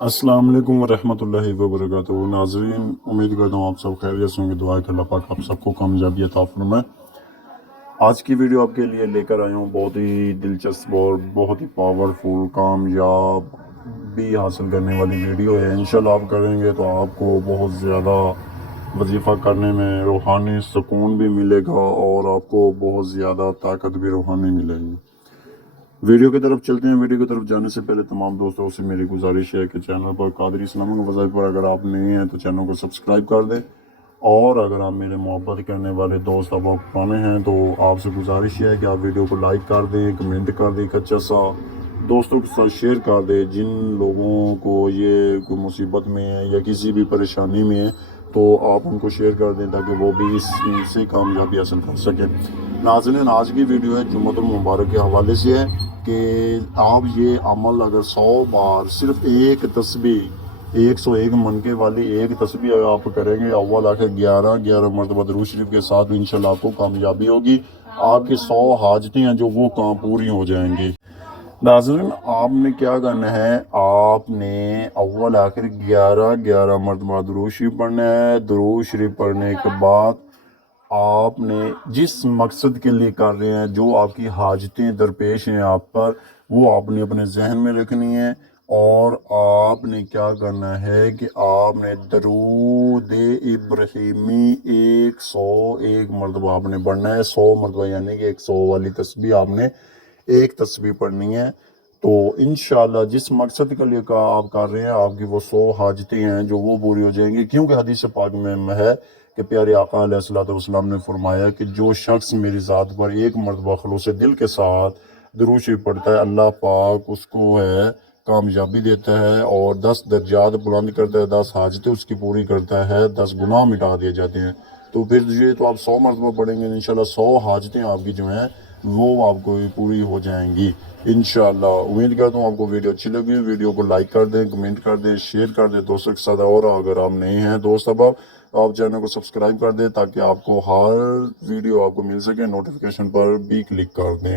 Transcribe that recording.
السلام علیکم ورحمۃ اللہ وبرکاتہ ناظرین، امید کرتا ہوں آپ سب خیریت سے ہوں گے۔ دعا ہے کہ اللہ پاک آپ سب کو کامیابی عطا فرمائے۔ آج کی ویڈیو آپ کے لیے لے کر آیا ہوں بہت ہی دلچسپ اور بہت ہی پاورفل کامیاب بھی حاصل کرنے والی ویڈیو ہے۔ انشاءاللہ آپ کریں گے تو آپ کو بہت زیادہ وظیفہ کرنے میں روحانی سکون بھی ملے گا اور آپ کو بہت زیادہ طاقت بھی روحانی ملے گی۔ ویڈیو کی طرف چلتے ہیں۔ ویڈیو کی طرف جانے سے پہلے تمام دوستوں سے میری گزارش ہے کہ چینل پر قادری اسلامی کے وظائف پر اگر آپ نئے ہیں تو چینل کو سبسکرائب کر دیں، اور اگر آپ میرے محبت کرنے والے دوست اب آپ پرانے ہیں تو آپ سے گزارش ہے کہ آپ ویڈیو کو لائک کر دیں، کمنٹ کر دیں، ایک اچھا سا دوستوں کے ساتھ شیئر کر دیں۔ جن لوگوں کو یہ کوئی مصیبت میں ہے یا کسی بھی پریشانی میں ہے تو آپ ان کو شیئر کر دیں تاکہ وہ بھی اس سے کامیابی حاصل کر سکیں۔ ناظرین، آج کی ویڈیو ہے جمعۃ المبارک کے حوالے سے ہے کہ آپ یہ عمل اگر 100 بار صرف ایک تسبیح 101 منقے والی ایک تسبیح اگر آپ کریں گے اول آخر 11 مرتبہ درود شریف کے ساتھ، انشاءاللہ آپ کو کامیابی ہوگی۔ آپ کی 100 حاجتیں ہیں جو وہ کام پوری ہو جائیں گی۔ ناظرین، آپ نے کیا کرنا ہے، آپ نے اول آخر 11 مرتبہ درود شریف پڑھنا ہے۔ درود شریف پڑھنے کے بعد آپ نے جس مقصد کے لیے کر رہے ہیں، جو آپ کی حاجتیں درپیش ہیں آپ پر، وہ آپ نے اپنے ذہن میں رکھنی ہے، اور آپ نے کیا کرنا ہے کہ آپ نے درود ابراہیمی 101 مرتبہ آپ نے پڑھنا ہے۔ 100 مرتبہ یعنی کہ 100 والی تسبیح آپ نے ایک تسبیح پڑھنی ہے۔ تو انشاءاللہ جس مقصد کے لیے آپ کر رہے ہیں، آپ کی وہ 100 حاجتیں ہیں جو وہ پوری ہو جائیں گی، کیونکہ حدیث پاک میں ہے کہ پیارے آقا علیہ الصلوۃ والسلام نے فرمایا کہ جو شخص میری ذات پر ایک مرتبہ خلوص دل کے ساتھ درود شریف پڑھتا ہے، اللہ پاک اس کو کامیابی دیتا ہے اور 10 درجات بلند کرتا ہے، 10 حاجتیں اس کی پوری کرتا ہے، 10 گناہ مٹا دیے جاتے ہیں۔ تو پھر یہ تو آپ 100 مرتبہ پڑھیں گے، انشاءاللہ 100 حاجتیں آپ کی جو ہیں وہ آپ کو پوری ہو جائیں گی انشاءاللہ۔ امید کرتا ہوں آپ کو ویڈیو اچھی لگی، ویڈیو کو لائک کر دیں، کمنٹ کر دیں، شیئر کر دیں دوستوں کے ساتھ، اور اگر آپ نئے ہیں دوست اب آپ چینل کو سبسکرائب کر دیں تاکہ آپ کو ہر ویڈیو آپ کو مل سکے۔ نوٹیفیکیشن پر بھی کلک کر دیں۔